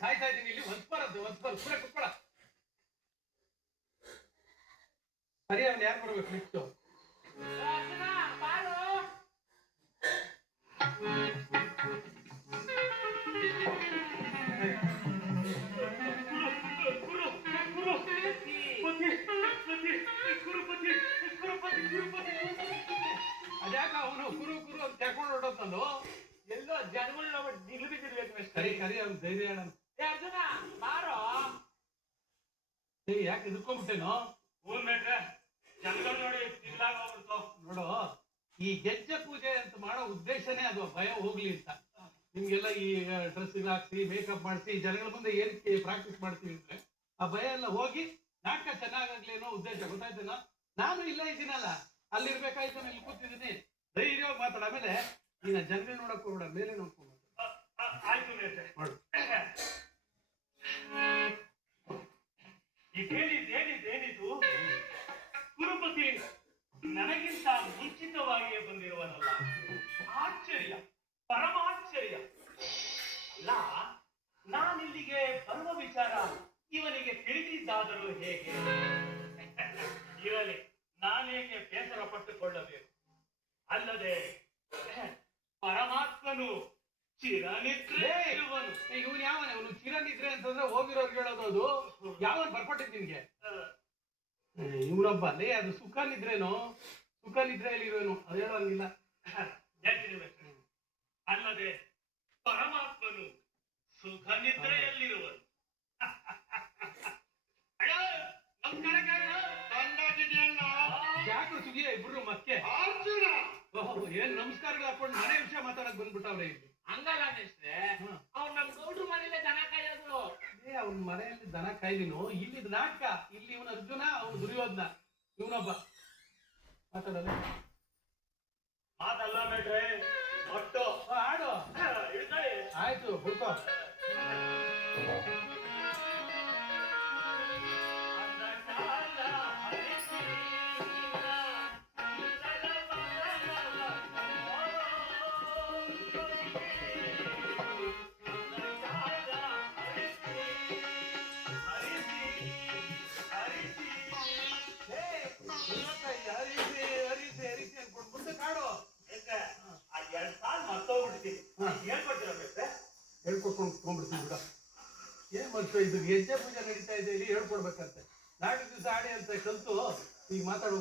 ಸಾಯ್ತಾ ಇದ್ದೀನಿ ಇಲ್ಲಿ. ಒಂದ್ ಪೂರ ಕುತ್ಕೊಳ. ಸರಿ, ಅವ್ನು ಯಾರು ಬರ್ಬೇಕು ನೆಕ್ಸ್ಟ್? ಅದ್ಯಾಕ ಅವನು ಕುರು ಕುರು ಅಂತ ಕರ್ಕೊಂಡು ಹೊರಟೋದು? ಎಲ್ಲೋ ಜನಗಳನ್ನ ನಿಲ್ಲು ಬಿದ್ದಿರ್ಬೇಕು. ಕರಿ ಅವ್ನು ಧೈರ್ಯ ಹೇಳ. ಅರ್ಜುನ ಬಾರೋ. ಯಾಕೆ ಎದ್ಕೊಂಡ್ಬಿಟ್ಟೇನೋ? ಜನಗಳು ನೋಡಿ ನೋಡು, ಈ ಗೆಜ್ಜೆ ಪೂಜೆ ಅಂತ ಮಾಡೋ ಉದ್ದೇಶನೇ ಅದು, ಭಯ ಹೋಗ್ಲಿ ಅಂತ. ನಿಮ್ಗೆಲ್ಲ ಈ ಡ್ರೆಸ್ ಹಾಕ್ಸಿ ಮೇಕಪ್ ಮಾಡಿಸಿ ಜನಗಳ ಮುಂದೆ ಏನಕ್ಕೆ ಪ್ರಾಕ್ಟೀಸ್ ಮಾಡ್ತೀವಿ ಅಂದ್ರೆ ಆ ಭಯ ಎಲ್ಲ ಹೋಗಿ ನಾಟಕ ಚೆನ್ನಾಗಾಗ್ಲಿ ಅನ್ನೋ ಉದ್ದೇಶ. ಗೊತ್ತಾಯ್ತೇನೋ? ನಾನು ಇಲ್ಲ ಇದ್ದೀನಲ್ಲ, ಅಲ್ಲಿರ್ಬೇಕಾಯ್ತು, ನಾನು ಇಲ್ಲಿ ಕೂತಿದ್ದೀನಿ. ಧೈರ್ಯವಾಗಿ ಮಾತಾಡ. ಆಮೇಲೆ ನೀನ ಜನಗಳು ನೋಡಕ್ ಹೋಗ್ಬೇಡ, ಮೇಲೆ ನೋಡ್ಕೊಂಡು ಏನಿದು ಕುರುಪತಿ ನನಗಿಂತ ಮುಂಚಿತವಾಗಿಯೇ ಬಂದಿರುವನಲ್ಲ. ಆಶ್ಚರ್ಯ, ಪರಮಾಶ್ಚರ್ಯ. ಅಲ್ಲ, ನಾನಿಲ್ಲಿಗೆ ಬರುವ ವಿಚಾರ ಇವನಿಗೆ ತಿಳಿದಿದ್ದಾದರೂ ಹೇಗೆ? ಇರಲಿ, ನಾನೇಕೆ ಬೇಸರ ಪಟ್ಟುಕೊಳ್ಳಬೇಕು? ಅಲ್ಲದೆ ಪರಮಾತ್ಮನು ಚಿರನಿದ್ರೆ ಇರುವನು. ಇವನು ಯಾವನೇ? ಅವನು ಚಿರನಿದ್ರೆ ಅಂತಂದ್ರೆ ಹೋಗಿರೋರು ಹೇಳೋದು. ಅದು ಯಾವನ್ ಬರ್ಕೊಟ್ಟಿದ್ ನಿನ್ಗೆ? ಇವನೊಬ್ಬ ಅಲ್ಲೇ. ಅದು ಸುಖ ನಿದ್ರೇನು? ಸುಖ ನಿದ್ರೆಯಲ್ಲಿ ಇರೋನು ಅದು ಹೇಳೋಂಗಿಲ್ಲ. ಅಲ್ಲದೆ ಪರಮಾತ್ಮನು ಸುಖ ನಿದ್ರೆಯಲ್ಲಿರುವನು. ಯಾಕೆ ಸುಗಿಯ ಇಬ್ರು ಮತ್ತೆ? ಏನ್ ನಮಸ್ಕಾರಗಳು ಹಾಕೊಂಡು ಮನೆ ವಿಷಯ ಮಾತಾಡಕ್ ಬಂದ್ಬಿಟ್ಟವ್ರೆ ಇಲ್ಲಿ. ಹಂಗಲ್ಲ ಅನ್ನಿಸ್ತೆ, ಅವ್ನು ನಮ್ ಗೌಡ್ರು ಮನೇಲೆ ದನ ಕಾಯೋದು. ಅವ್ನ ಮನೆಯಲ್ಲಿ ದನ ಕಾಯ್ದಿನು. ಇಲ್ಲಿ ನಾಟಕ. ಇಲ್ಲಿ ಇವನ ಅರ್ಜುನ, ಅವನು ದುರ್ಯೋಧನ, ಇವನೊಬ್ಬ. ಮಾತಾಡೋದು ಮಾತಲ್ಲ ಮೇಟ್ರೆ, ಒಟ್ಟು ಆಡು. ಆಯ್ತು, ಹುಡ್ಕೋ. ಹೇಳ್ಕೊಟ್ಕೊಂಡು ತಗೊಂಡ್ಬಿಡ್ತೀನಿ ಬಿಡ. ಏನ್ ಮಾಡ್ತೀವಿ, ಇದು ಗೆಜ್ಜೆ ಪೂಜೆ ನಡೀತಾ ಇದೆ, ಇಲ್ಲಿ ಹೇಳ್ಕೊಡ್ಬೇಕಂತೆ. ನಾಲ್ಕು ದಿವಸ ಆಡಿ ಅಂತ ಕಲ್ತು ಈಗ ಮಾತಾಡು.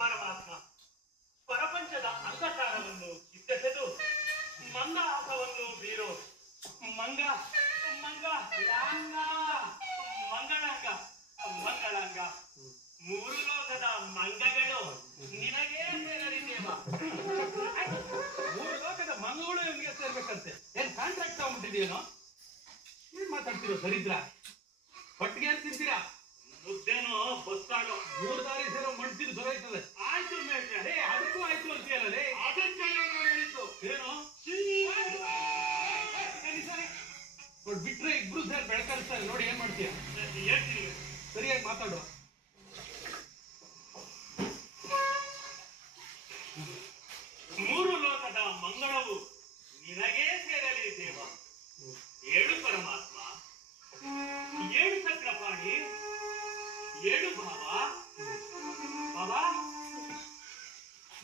ಪರಮಾತ್ಮ ಪ್ರಪಂಚದ ಅಂಧಕಾರವನ್ನು ಕಿತ್ತೆಸೆದು ಮಂದಹಾಸವನ್ನು ಬೀರೋ ಮಂಗ ಮಂಗ ಯಾಂಗ ಮಂಗಳಾಂಗ ಮಂಗಳಾಂಗ ಮೂರು ಲೋಕದ ಮಂಗಗಳು ನಿನಗೇ ಸೇರಲಿದ್ದೇವ. ಮೂರು ಲೋಕದ ಮಂಗಗಳು ನಿಮಗೆ ಸೇರ್ಬೇಕಂತೆ. ಏನ್ ಕಾಂಟ್ರಾಕ್ಟ್ ತಗೊಂಡ್ಬಿಟ್ಟಿದೀನೋ? ಏನ್ ಮಾತಾಡ್ತಿರೋ ದರಿದ್ರ? ಒಟ್ಟಿಗೆ ಏನ್ ತಿಂತೀರಾ? ಮುದ್ದೇನೋ ಬಸ್ಸಾಗೋ ಮೂರು ದಾರಿ ಸೇರೋ ಮಣ್ತಿರು ದೊರೈತದೆ. ಆಯ್ತು ಮೇಟ್ರೆ, ಅದಕ್ಕೂ ಆಯ್ತು ಅಂತೀಯಲ್ಲ? ಅದಕ್ಕೆ ಹೇಳಿದ್ದು ಏನು? ಬಿಟ್ರೆ ಇಬ್ರು ಸೇರಿ ಬೆಳಕರಿಸ್ತಾರೆ. ನೋಡಿ ಏನ್ ಮಾಡ್ತೀಯ? ಹೇಳ್ತೀನಿ, ಸರಿಯಾಗಿ ಮಾತಾಡು. ಮೂರು ಲೋಕದ ಮಂಗಳವು ನಿನಗೇ ಸೇರಲಿ ದೇವ. ಏಳು ಪರಮಾತ್ಮ, ಏಳು ಚಕ್ರಪಾಣಿ, ಏಳು ಭಾವ. ಬಾಬಾ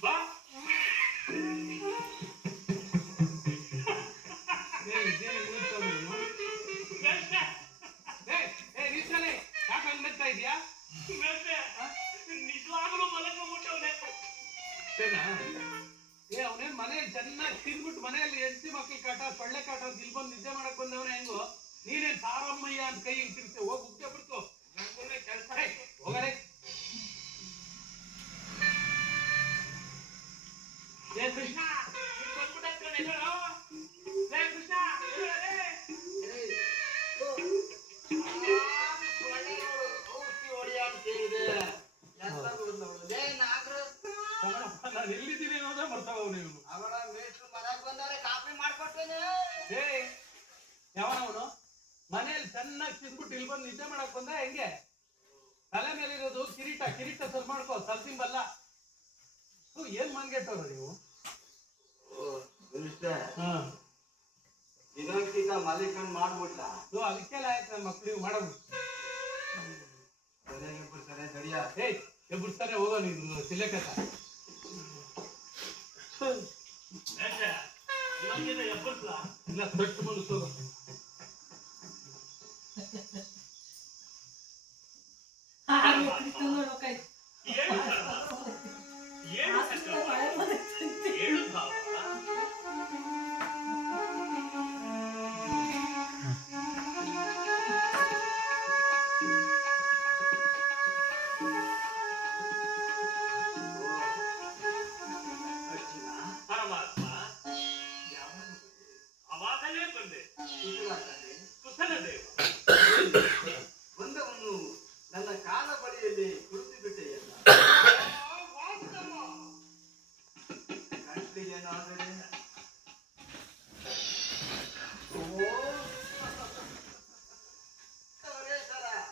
ಬಾ. ನಿಜವಾಗ್ಲೂ ಮಲಕೊಂಡ್ಬಿಟ್ಟವನೇ. ಅವನೇನ್ ಮನೆಯಲ್ಲಿ ಚೆನ್ನಾಗಿ ತಿನ್ಬಿಟ್ಟು ಮನೆಯಲ್ಲಿ ಹೆಂಡತಿ ಮಕ್ಳು ಕಾಟ ಸೊಳ್ಳೆ ಕಾಟ ಅಂತ ಇಲ್ಲಿ ಬಂದು ನಿದ್ದೆ ಮಾಡಕ್ ಬಂದವನೇ ಹೆಂಗೋ? ನೀನೇನ್ ಸಾರಮ್ಮಯ್ಯ ಅಂತ ಕೈ ಹಿಂಗ್ ತಿರ್ತೆ. ಹೋಗಿ ಉದ್ದೆ ಬಿಡ್ತು ಕೆಲಸ. ಹೋಗಲೇ ಕೃಷ್ಣ ಕೃಷ್ಣ ನಾನು ಎಲ್ಲಿದ್ದೀನಿ ಅನ್ನೋದೇ ಬರ್ತಾವ ನೀವು. ಯಾವನವನು ಮನೇಲಿ ಚೆನ್ನಾಗಿ ತಿಂದ್ಬಿಟ್ಟು ಇಲ್ಲಿ ಬಂದು ನಿದ್ದೆ ಮಾಡಕ್ ಬಂದ ಹೆಂಗೆ? ತಲೆ ಮೇಲೆ ಇರೋದು ಕಿರೀಟ. ಕಿರೀಟ ಸರ್ ಮಾಡ್ಕೋ, ಸಲ್ಸಿಂಬಲ್ಲ. ಏನ್ ಮನ್ಗೆಟ್ಟವ್ರ ನೀವು? ಅಲಿಖಾನ್ ಮಾಡ್ಬಿಡ್ಲ ಅದಕ್ಕೆಲ್ಲ ಆಯ್ತು ನನ್ನ ಮಕ್ಕಳಿಗೆ ಮಾಡೋದು ಸರಿ ಸರಿಯಾ ಏಯ್ ಎಬ್ಬರ್ತಾನೆ ಹೋಗೋ ನೀನು ತಿಲ್ಲಕತ್ತ ಇಲ್ಲ ತಟ್ಟು ಮನಸ್ಸು ಬಂದವನು ನನ್ನ ಕಾಲ ಬಳಿಯಲ್ಲಿ ಕುಳಿತು ಬಿಟ್ಟೆಯಲ್ಲ ಏನಾದರೆ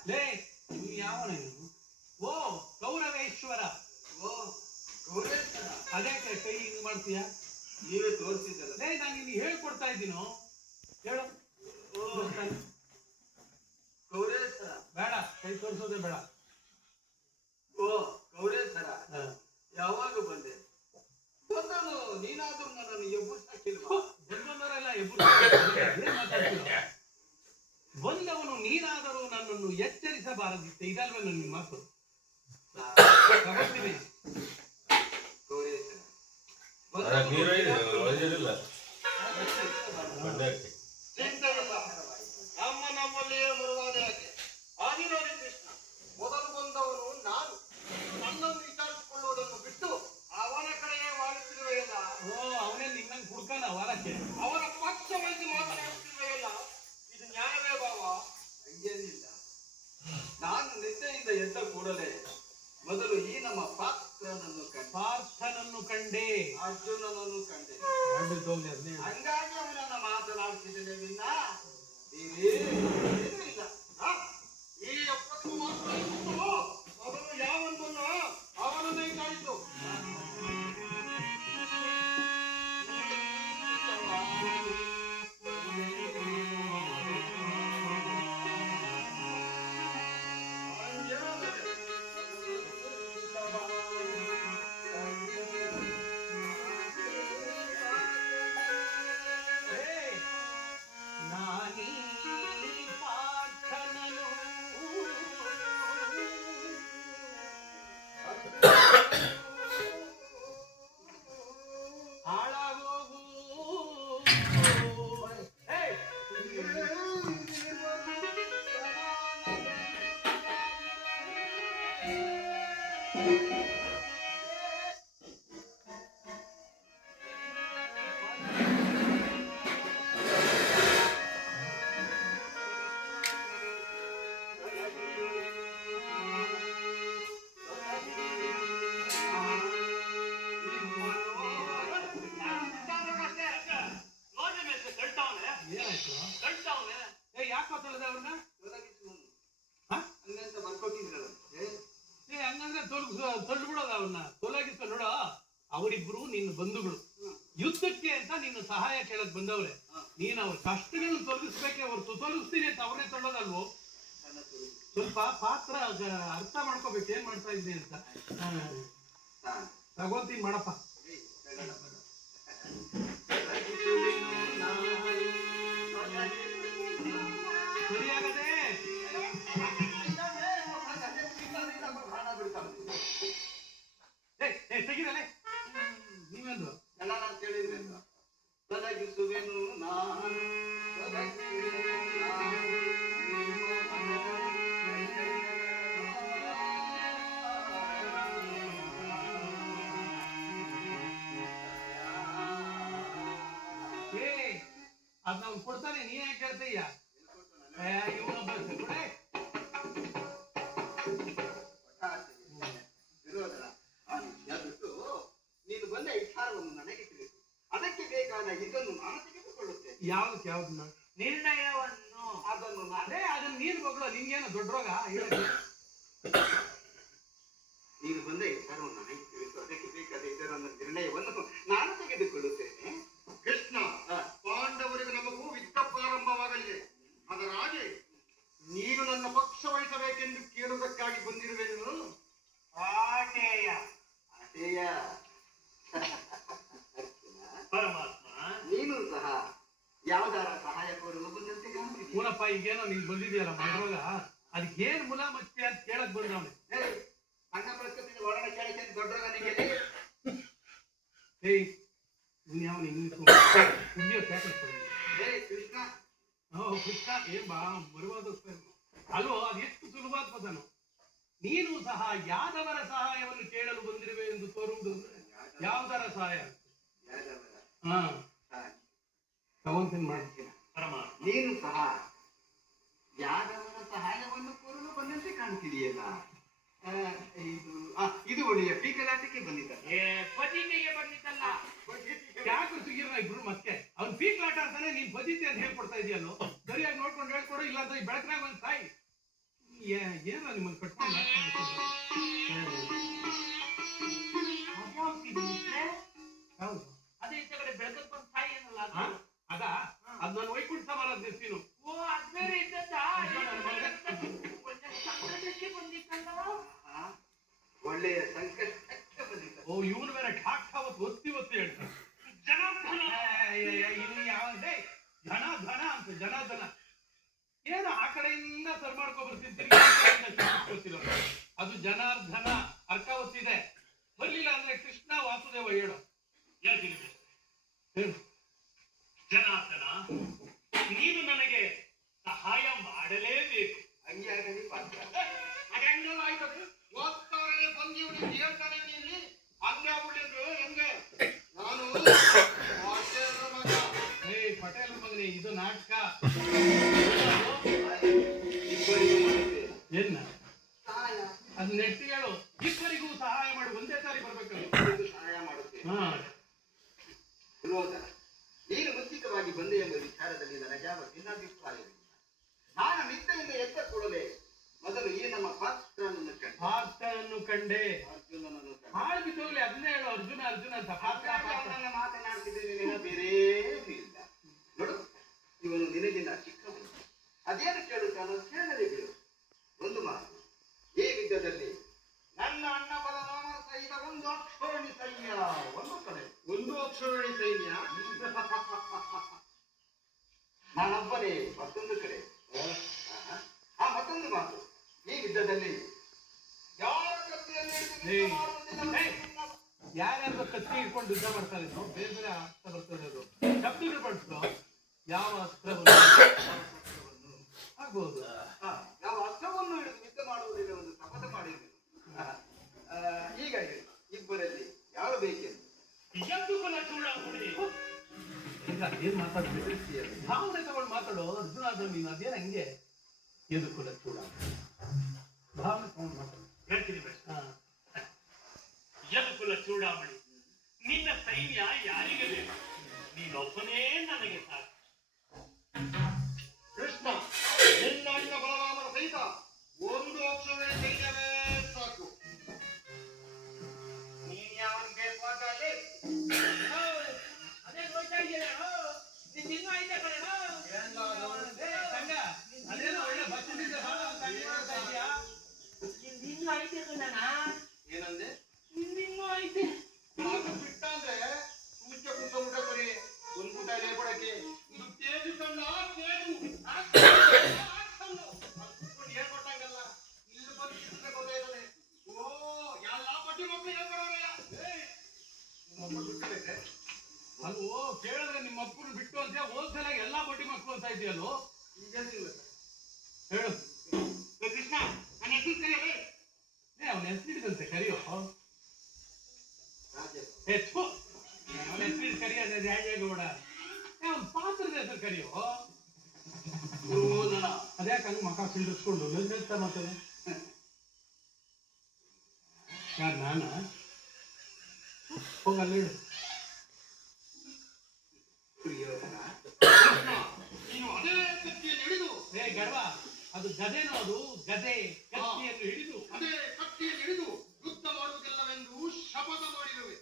ಲೇ ನೀವು ಯಾವನ ಓ ಗೌರವೇಶ್ವರ ಓ ಗೌರೇಶ್ವರ ಅದೇ ಕೈ ಹಿಂಗ್ ಮಾಡ್ತೀಯ ನೀವೇ ತೋರಿಸಿದ್ದಲ್ಲ ಲೇ ನಾನು ನಿನ್ಗೆ ಹೇಳ್ಕೊಡ್ತಾ ಇದ್ದೀನೋ ಹೇಳು ಗೌರೇಶ್ವರ ಬೇಡ ಕೈ ತೋರಿಸೋದೇ ಬೇಡ ಓ ಗೌರೇಶ್ವರ ಯಾವಾಗ ಬಂದೆ ಬಂದನು ನೀನಾದ್ರೂ ನನ್ನನ್ನು ಎಬ್ಬುಸಾಕಿಲ್ವಾ ಬಂದವರೆಲ್ಲ ಏನ್ ಮಾತಾಡ್ತೀರ ಬಂದವನು ನೀನಾದರೂ ನನ್ನನ್ನು ಎಚ್ಚರಿಸಬಾರದಿತ್ತೆ ಇದಲ್ವೇ ನನ್ನ ಮಾತು ತಗೋತೀನಿ ಗೌರೇಶ್ವರ ನಮ್ಮಲ್ಲಿಯೇ ಬರುವಾಗ ಯಾಕೆ ಆದಿನಾದಿ ಕೃಷ್ಣ ಮೊದಲು ಬಂದವನು ನಾನು ನನ್ನನ್ನು ವಿಚಾರಿಸಿಕೊಳ್ಳುವುದನ್ನು ಬಿಟ್ಟು ಅವನ ಕಡೆಗೆ ವಾಡುತ್ತಿರುವೆಯಲ್ಲ ಓ ಅವನೇ ನಿನ್ನಂಗೆ ಕುಡ್ಕನ ವಾರಕ್ಕೆ ಅವನ ಪಕ್ಷವಾಗಿ ಮಾತನಾಡುತ್ತಿರುವೆಯಲ್ಲ ಇದು ನ್ಯಾಯವೇ ಭಾವ ಹಂಗೇನಿಲ್ಲ ನಾನು ನಿದ್ದೆಯಿಂದ ಎದ್ದ ಕೂಡಲೇ ಮೊದಲು ಈ ನಮ್ಮ ಪಾರ್ಥನನ್ನು ಕಂಡೆ ಅರ್ಜುನನನ್ನು ಕಂಡೆ ಹಂಗಾಗಿ ಅವನನ್ನ ಮಾತನಾಡುತ್ತಿದ್ದೇನೆ ವಿನ್ನ ಏನೂ ಇಲ್ಲ ಈ 70 ಮಾತ್ರ ಮೊದಲು ಯಾವೊಂದನ್ನು ಅವನನ್ನೇ ಕಾಣಿತು ಅವರಿಬ್ರು ನಿನ್ನ ಬಂಧುಗಳು ಯುದ್ಧಕ್ಕೆ ಅಂತ ನಿನ್ನ ಸಹಾಯ ಕೇಳಕ್ ಬಂದವ್ರೆ ನೀನ್ ಅವ್ರ ಕಷ್ಟಗಳನ್ನ ತೊಲಗಿಸ್ಬೇಕೆ ಹೊರತು ತೊಲಗಿಸ್ತೀನಿ ಅಂತ ಅವರೇ ತೊಳ್ಳೋದಲ್ವೋ ಸ್ವಲ್ಪ ಪಾತ್ರ ಅರ್ಥ ಮಾಡ್ಕೋಬೇಕು ಏನ್ ಮಾಡ್ತಾ ಇದ್ದೀನಿ ಅಂತ ತಗೋತೀನಿ ಮಾಡಪ್ಪ ಸರಿಯಾಗದೆ ತೆಗಿರಲೆ ನೀವೇನು ಎಲ್ಲ ನಾನು ಕೇಳಿದ್ರೆ ತೊಲಗಿಸುವೆನು ನಾನು ಅದ್ ನಾವು ಕೊಡ್ತಾನೆ ನೀ ಯಾಕೆ ಕೇಳ್ತೀಯ ಇವನೊಬ್ಬ ನೀನು ಬಂದ ವಿಚಾರವನ್ನು ನನಗೆ ತಿಳಿಸು ಅದಕ್ಕೆ ಬೇಕಾದ ಇದನ್ನು ನಾನು ತೆಗೆದುಕೊಳ್ಳುತ್ತೇನೆ ಯಾವ್ದನ್ನ ನಿರ್ಣಯವನ್ನು ಅದನ್ನು ಅದನ್ನ ನೀನು ಮಗಳು ನಿನ್ಗೇನು ದೊಡ್ಡ ರೋಗ ನೀನು ಬಂದ ವಿಚಾರವನ್ನು ನನಗೆ ತಿಳಿಸು ಅದಕ್ಕೆ ಬೇಕಾದ ಇದರನ್ನು ನಿರ್ಣಯವನ್ನು ನಾನು ತೆಗೆದುಕೊಳ್ಳುತ್ತೇನೆ ಕೃಷ್ಣ ಪಾಂಡವರಿಗೂ ನಮಗೂ ಯುದ್ಧ ಪ್ರಾರಂಭವಾಗಲಿ ಊನಪ್ಪ ಈಗೇನೋ ನೀನ್ ಬಂದಿದ್ಯಲ್ಲ ಮನೆಯೊಳಗ ಅದಕ್ಕೆ ಏನ್ ಮುಲಾಮಚ್ಚಿ ಅಂತ ಕೇಳಕ್ ಬಂದವನೆ. ಅಣ್ಣ ಪ್ರಸ್ತುತ ಒಳಗಡೆ ಕೇಳಿಕೆ ದೊಡ್ಡವಾಗ ನಿಮಗೆ ಏಯ್ ನೀನ್ ಯಾವ ಇಂಗ್ಲಿಷ್ ಕೃಷ್ಣ ಕೃಷ್ಣ ಏನ್ ಬಾ ಬರುವಾದ ಅಲ್ವೋ ಅದೆಷ್ಟು ಸುಲಭವಾದ ಪದನು. ನೀನು ಸಹ ಯಾದವರ ಸಹಾಯವನ್ನು ಕೇಳಲು ಬಂದಿರುವೆ ಎಂದು ತೋರುವುದು. ಯಾವ್ದರ ಸಹಾಯ? ಹಾ ತಗೊಂತೀನಿ ಮಾಡ್ತೀನಿ. ನೀನು ಸಹ ಯಾದವರ ಸಹಾಯವನ್ನು ಕೋರಲು ಬಂದಂತೆ ಕಾಣುತ್ತಿದೆಯಲ್ಲ. ಇದು ಒಳ್ಳೆಯ ಪೀಕಲಾಟಕ್ಕೆ ಬಂದಿದ್ದ ಪತಿಗೆ ಬಂದಿದ್ದಲ್ಲ. ಯಾಕೆ ಸಿಗಿರ ಇಬ್ರು ಮತ್ತೆ ಅವ್ನು ಪೀಕಲಾಟ ಅಂತಾನೆ ನೀನ್ ಬದಿತೆ ಅಂತ ಹೇಳ್ಕೊಡ್ತಾ ಇದೆಯಲ್ಲೋ. ಸರಿಯಾಗಿ ನೋಡ್ಕೊಂಡು ಹೇಳ್ಕೊಡು, ಇಲ್ಲ ಅಂತ ಈ ಬೆಳಕನಾಗ ಒಂದ್ ತಾಯಿ ಏನೋ ನಿಮ್ಮನ್ನು ಕಟ್ಕೊಂಡು ಹೌದು ಅದೇ ಈ ಕಡೆ ಬೆಳಕಕ್ಕೆ ಬಂದ್ ತಾಯಿ ಏನಲ್ಲ ಅದಾ ಅದ್ ನಾನು ವೈಕುಂಠ ಸಮಾರಾಧ ನೀನು. ಓ ಅದ್ ಬೇರೆ ಇದ್ದದ್ದ. ಸಂಕಟಕ್ಕೆ ಬಂದಿತ್ತಲ್ಲ. ಒಳ್ಳೆಯ ಸಂಕಟಕ್ಕೆ ಬಂದಿದ್ದ. ಓ ಇವನು ಬೇರೆ ಠಾಕ್ ಠಾವತ್ ಒತ್ತಿ ಹೇಳ್ತಾರೆ. ಜನಾರ್ದನ ಇನ್ನು ಯಾವ್ದೇ ಧನ ಧನ ಅಂತ ಜನ ಧನ ಏನು ಆ ಕಡೆಯಿಂದ ಸರ್ ಮಾಡ್ಕೊ ಬರ್ತಿರ್ತೀರಿ. ಅದು ಜನಾರ್ದನ ಅರ್ಕ ಒತ್ತಿದೆ. ಬರ್ಲಿಲ್ಲ ಅಂದ್ರೆ ಕೃಷ್ಣ ವಾಸುದೇವ ಹೇಳು. ಹೇಳು ಜನಾರ್ದನ, ನೀನು ನನಗೆ ಸಹಾಯ ಮಾಡಲೇಬೇಕು. ಹಂಗಾಗಲಿ ಪಾತ್ರ ಅದೆಂಗೆಲ್ಲ ಆಯ್ತದೆ? ಹೋಗ್ತಾರೆ ಬಂದಿವ್ರು ಹೇಳ್ತಾನೆ ನೀನು ಹಂಗಾಗ್ಬಿಟ್ಟಿದ್ರು ಹೆಂಗೆ? ನಾನು ಪಟೇಲ್ ಮಗನೇ, ಇದು ನಾಟಕ. ಇಬ್ಬರಿಗೂ ಮಾಡುತ್ತೆ ಏನ ಸಹಾಯ. ಅದ್ ನೆಟ್ಟಿ ಹೇಳು. ಇಬ್ಬರಿಗೂ ಸಹಾಯ ಮಾಡಿ ಒಂದೇ ಸಾರಿ ಬರ್ಬೇಕಲ್ಲ. ಸಹಾಯ ಮಾಡುತ್ತೆ. ಹಾ ಸುಲೋಚನ, ನೀನು ಮುಂಚಿತವಾಗಿ ಬಂದೆ ಎಂಬ ವಿಚಾರದಲ್ಲಿ ನನಗೆ ಯಾವ ಭಿನ್ನಾಭಿಪ್ರಾಯವಿಲ್ಲ. ನಾನು ನಿದ್ದೆಯಿಂದ ಎದ್ದ ಕೂಡಲೇ ಮೊದಲು ಈ ನಮ್ಮ ಪಾತ್ರನನ್ನು ಕಂಡೆ. ಅರ್ಜುನನನ್ನು ಹಾಳು ಬಿದ್ದೋಗ್ಲಿ ಅದನ್ನೇ ಹೇಳು. ಅರ್ಜುನ ಅರ್ಜುನ ಅಂತ ಅವನನ್ನ ಮಾತನಾಡ್ತಿದ್ದೇನೆ, ಬೇರೆ ಇಲ್ಲ. ನೋಡು, ಇವನು ನಿನಗಿನ ಚಿಕ್ಕವನು. ಅದೇನು ಕೇಳುತ್ತಾನೋ ಕೇಳಲೇ ಬಿಡು. ಒಂದು ಮಾತು, ಈ ಯುದ್ಧದಲ್ಲಿ ನನ್ನ ಅಣ್ಣ ಬಲರಾಮನ ಸಹಿತ ಒಂದು ಅಕ್ಷೋಣಿ ಸೈನ್ಯ ಒಂದು ಕಡೆ, ಒಂದು ಅಕ್ಷೋಣಿ ಸೈನ್ಯ ನಾನೊಬ್ಬನೇ ಮತ್ತೊಂದು ಕಡೆ. ಮತ್ತೊಂದು ಮಾತು, ಈ ಯುದ್ಧದಲ್ಲಿ ಯಾರ ಕತ್ತಿಯಲ್ಲಿ ಯಾರ್ಯಾರು ಕತ್ತಿ ಇಟ್ಕೊಂಡು ಯುದ್ಧ ಮಾಡ್ತಾರೆ. ಬೇರೆ ಬೇರೆ ಅಸ್ತ್ರ ಬರ್ತದೆ. ಅದು ಶಬ್ದಗಳು ಬಳಸ್ತು. ಯಾವ ಅಸ್ತ್ರವನ್ನು ಆಗ್ಬಹುದು. ನಾವು ಅಸ್ತ್ರವನ್ನು ಹಿಡಿದು ಯುದ್ಧ ಮಾಡುವುದಿಲ್ಲ, ಒಂದು ಶಪಥ ಮಾಡಿದ್ವಿ. ಈಗ ಇಬ್ಬರಲ್ಲಿ ಯಾರು ಬೇಕೆಂದು ಈಗ ಏನ್ ಮಾತಾಡ್ತೀವಿ? ಭಾವನೆ ತಗೊಂಡು ಮಾತಾಡೋ ಅರ್ಜುನ. ಅದು ನೀನು ಅದೇನು ಹಂಗೆ ಎದುಕುಲ ಚೂಡ ಭಾವನೆ ತಗೊಂಡು ಮಾತಾಡು. ಹೇಳ್ತೀನಿ ಯದುಕುಲ ಚೂಡಾಮಣಿ, ನಿನ್ನ ಸೈನ್ಯ ಯಾರಿಗೆ ಬೇಕು? ನೀನೊಬ್ಬನೇ ನನಗೆ ಸಾಕು. ಕೃಷ್ಣ, ನಿನ್ನ ಅಣ್ಣ ಬಲರಾಮನ ಸಹಿತ ಒಂದು ಅಕ್ಷೋಣಿ ಸೈನ್ಯವೇ ಸಾಕು. ನೀನ್ ಯಾವನ್ ಬೇಕು ಅಂತ ಅಲ್ಲಿ ಅದೇ ಗೊತ್ತಾ ಇದೆಯಾ? ನಿನ್ನ ಐತೆ ಕಣ. ಅದೇನೋ ಒಳ್ಳೆ ಬಚ್ಚಿನಿಂದ ನಿನ್ನ ಐತೆ ಕಣ. ಏನಂದೆ? ನಿನ್ನ ಐತೆ ಬಿಟ್ಟ ಅಂದ್ರೆ ಸೂಚ್ಯ ಕುಂತ ಬರೀ ಒಂದು ಕುಟ ಲೇಪಡಕ್ಕೆ ಇದು ತೇಜು ಕಣ್ಣ ತೇಜು ಹೇಳ್ಕೊಟ್ಟಂಗಲ್ಲ. ಇಲ್ಲಿ ಬಂದು ಗೊತ್ತಾಯ್ತದೆ. ಓ ಎಲ್ಲ ಪಟ್ಟಿ ಮಕ್ಕಳು ಹೇಳ್ಕೊಡೋರಯ್ಯ. ಅಲ್ವೋ ಕೇಳಿದ್ರೆ ನಿಮ್ಮ ಅಪ್ಪನ ಬಿಟ್ಟು ಅಂತ ಹೋಲ್ಸೇಲ್ ಆಗಿ ಎಲ್ಲಾ ಬಡ್ಡಿ ಮಕ್ಕಳು ಅಂತ ಇದೆಯಲ್ಲೋ. ಈಗ ಹೇಳು ಕೃಷ್ಣ, ನನ್ನ ಹೆಸರು ಕರೆಯಲೇ. ಅವನ ಹೆಸರಿದಂತೆ ಕರಿಯೋ. ಅವನ ಹೆಸರಿಟ್ಟು ಕರಿಯೋದು ರಾಜೇಗೌಡ. ಅವನ ಪಾತ್ರದ ಹೆಸರು ಕರಿಯೋ. ಅದ್ಯಾಕೆ ಹಂಗ ಮಕ್ಕ ಸಿಡಿಸ್ಕೊಂಡು ನಿಲ್ತಾ ಮಾತಾಡ. ಯಾರು ನಾನ? ಹೋಗಲ್ಲ ಹೇಳು. ನೀನು ಅದೇ ಕತ್ತಿಯನ್ನು ಹಿಡಿದು ಗರ್ವ ಅದು ಗದೆನೋ, ಅದು ಗದೆ ಕತ್ತಿಯನ್ನು ಹಿಡಿದು ಅದೇ ಕತ್ತಿಯನ್ನು ಹಿಡಿದು ಯುದ್ಧ ಮಾಡುವುದಿಲ್ಲವೆಂದು ಶಪಥ ಮಾಡಿರುವೆ.